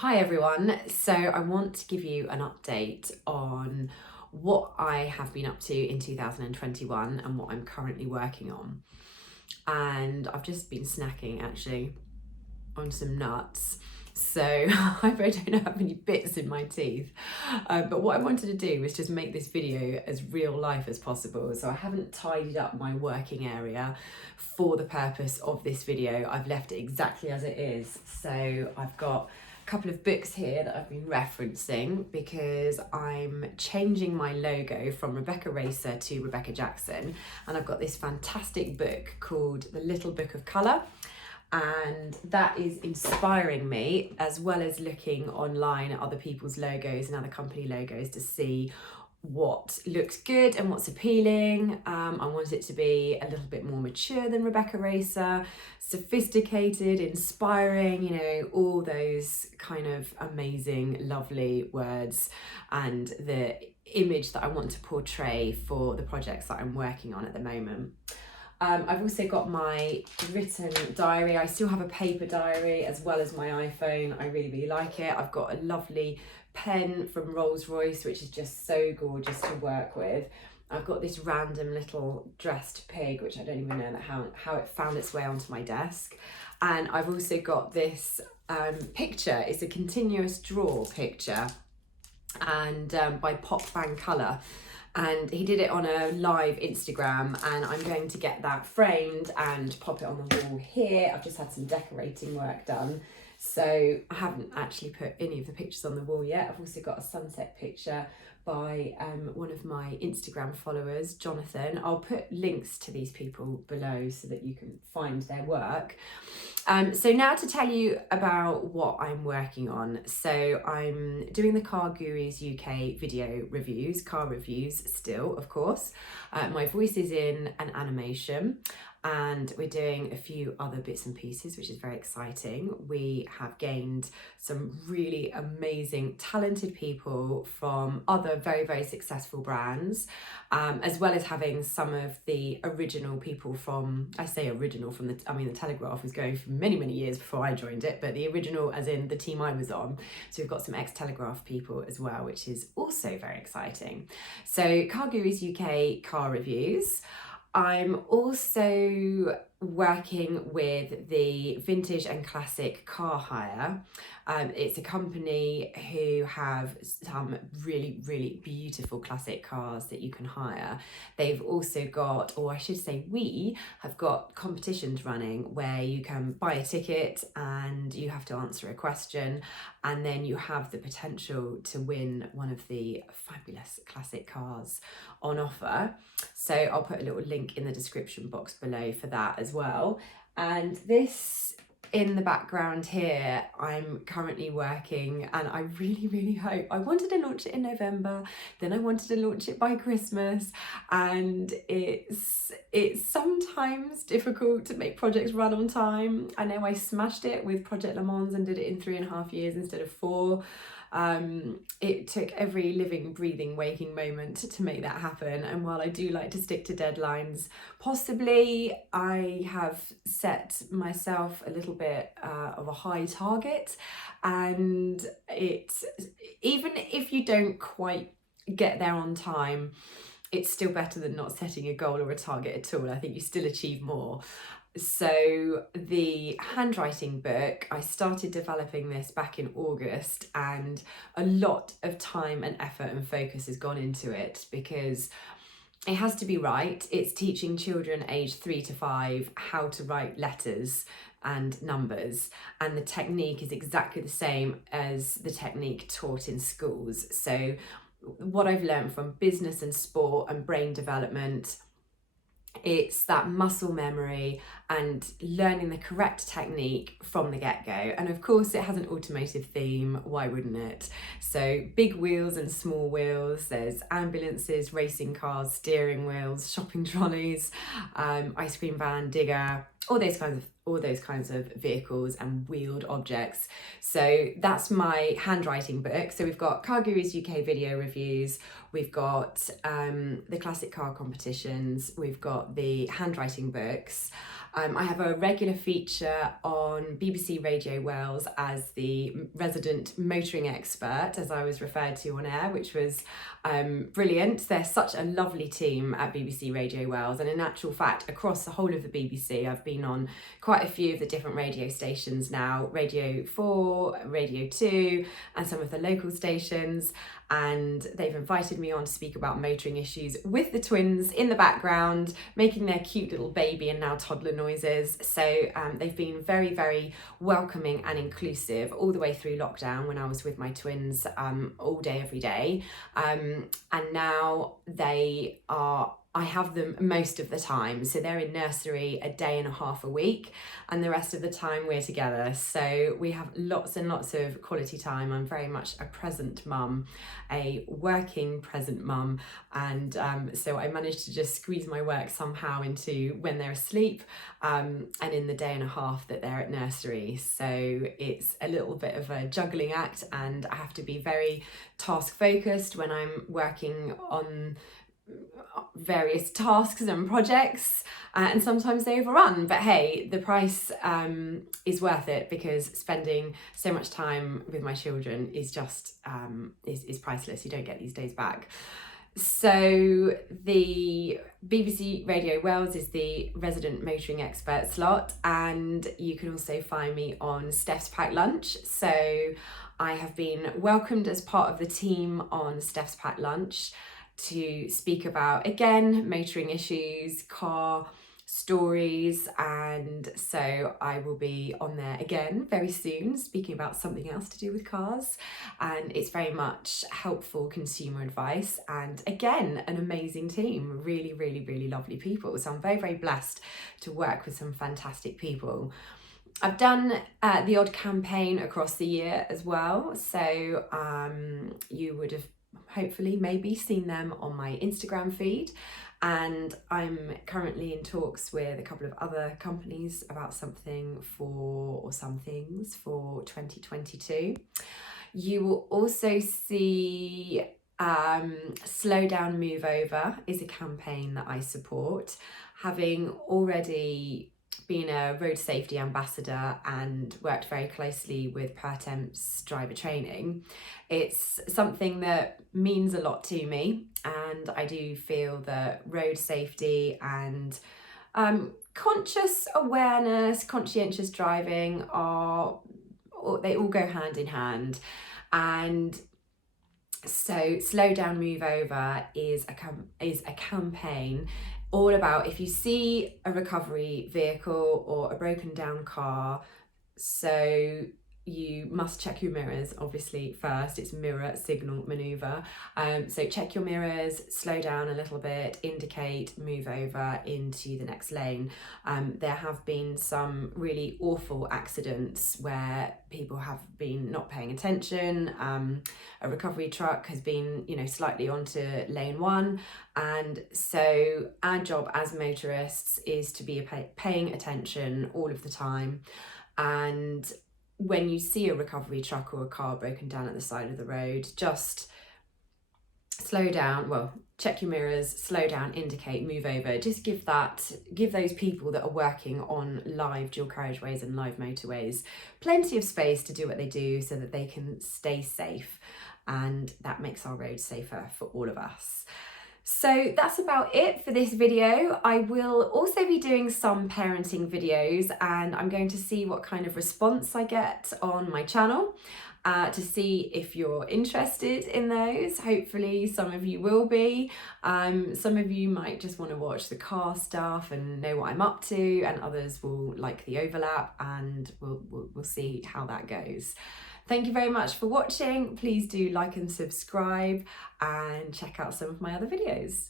Hi everyone, so I want to give you an update on what I have been up to in 2021 and what I'm currently working on. And I've just been snacking actually on some nuts, so I don't have any bits in my teeth. But what I wanted to do was just make this video as real life as possible. So I haven't tidied up my working area for the purpose of this video. I've left it exactly as it is. So I've got couple of books here that I've been referencing because I'm changing my logo from Rebecca Racer to Rebecca Jackson, and I've got this fantastic book called The Little Book of Colour, and that is inspiring me, as well as looking online at other people's logos and other company logos to see what looks good and what's appealing. I want it to be a little bit more mature than Rebecca Racer, sophisticated, inspiring, all those kind of amazing, lovely words and the image that I want to portray for the projects that I'm working on at the moment. I've also got my written diary. I still have a paper diary as well as my iPhone. I really like it. I've got a lovely pen from Rolls-Royce, which is just so gorgeous to work with. I've got this random little dressed pig, which I don't even know how it found its way onto my desk. And I've also got this picture. It's a continuous draw picture, and by Pop Bang Colour. And he did it on a live Instagram, and I'm going to get that framed and pop it on the wall here. I've just had some decorating work done, so I haven't actually put any of the pictures on the wall yet. I've also got a sunset picture by one of my Instagram followers, Jonathan. I'll put links to these people below so that you can find their work. So now to tell you about what I'm working on. So I'm doing the Car Gurus UK video reviews, car reviews still, of course. My voice is in an animation, and we're doing a few other bits and pieces, which is very exciting. We have gained some really amazing, talented people from other very, very successful brands, as well as having some of the original people from, I say original from the Telegraph was going for many, many years before I joined it, but the original as in the team I was on. So we've got some ex-Telegraph people as well, which is also very exciting. So Car Gurus UK car reviews. I'm also working with the Vintage and Classic Car Hire. It's a company who have some really, really beautiful classic cars that you can hire. They've also got, or I should say we have got competitions running where you can buy a ticket and you have to answer a question, and then you have the potential to win one of the fabulous classic cars on offer. So I'll put a little link in the description box below for that as well. And this in the background here, I'm currently working, and I really, really hope, I wanted to launch it in November, then I wanted to launch it by Christmas, and it's sometimes difficult to make projects run on time. I know I smashed it with Project Le Mans and did it in 3.5 years instead of 4. It took every living, breathing, waking moment to make that happen. And while I do like to stick to deadlines, possibly I have set myself a little bit of a high target. And it's, even if you don't quite get there on time, it's still better than not setting a goal or a target at all. I think you still achieve more. So the handwriting book, I started developing this back in August, and a lot of time and effort and focus has gone into it because it has to be right. It's teaching children aged 3 to 5 how to write letters and numbers, and the technique is exactly the same as the technique taught in schools. So what I've learned from business and sport and brain development, it's that muscle memory and learning the correct technique from the get-go. And of course it has an automotive theme, why wouldn't it? So big wheels and small wheels, there's ambulances, racing cars, steering wheels, shopping trolleys, ice cream van, digger, all those kinds of all those kinds of vehicles and wheeled objects. So that's my handwriting book. So we've got Car Gurus UK video reviews, we've got the classic car competitions, we've got the handwriting books. I have a regular feature on BBC Radio Wales as the resident motoring expert, as I was referred to on air, which was brilliant. They're such a lovely team at BBC Radio Wales, and in actual fact, across the whole of the BBC, I've been on quite a few of the different radio stations now, Radio 4, Radio 2, and some of the local stations, and they've invited me on to speak about motoring issues with the twins in the background, making their cute little baby and now toddler noises. So they've been very, very welcoming and inclusive all the way through lockdown when I was with my twins all day, every day. And now I have them most of the time. So they're in nursery a day and a half a week, and the rest of the time we're together. So we have lots and lots of quality time. I'm very much a present mum, a working present mum. And so I managed to just squeeze my work somehow into when they're asleep and in the day and a half that they're at nursery. So it's a little bit of a juggling act, and I have to be very task focused when I'm working on various tasks and projects, and sometimes they overrun, but hey, the price is worth it, because spending so much time with my children is just is priceless. You don't get these days back. So the BBC Radio Wales is the resident motoring expert slot, and you can also find me on Steph's Packed Lunch. So I have been welcomed as part of the team on Steph's Packed Lunch to speak about, again, motoring issues, car stories, and so I will be on there again very soon speaking about something else to do with cars, and it's very much helpful consumer advice, and again, an amazing team, really, really, really lovely people. So I'm very, very blessed to work with some fantastic people. I've done the odd campaign across the year as well, so you would have hopefully maybe seen them on my Instagram feed, and I'm currently in talks with a couple of other companies about some things for 2022. You will also see Slow Down Move Over is a campaign that I support, having already been a road safety ambassador and worked very closely with Pertemp's driver training. It's something that means a lot to me, and I do feel that road safety and conscious awareness, conscientious driving they all go hand in hand. And so Slow Down Move Over is a campaign all about, if you see a recovery vehicle or a broken down car, so you must check your mirrors, obviously, first. It's mirror signal maneuver. So check your mirrors, slow down a little bit, indicate, move over into the next lane. There have been some really awful accidents where people have been not paying attention. A recovery truck has been, slightly onto lane one. And so our job as motorists is to be paying attention all of the time. And when you see a recovery truck or a car broken down at the side of the road, just slow down, check your mirrors, slow down, indicate, move over. Just give those people that are working on live dual carriageways and live motorways plenty of space to do what they do, so that they can stay safe, and that makes our roads safer for all of us. So that's about it for this video. I will also be doing some parenting videos, and I'm going to see what kind of response I get on my channel to see if you're interested in those. Hopefully some of you will be. Some of you might just want to watch the car stuff and know what I'm up to, and others will like the overlap, and we'll see how that goes. Thank you very much for watching. Please do like and subscribe, and check out some of my other videos.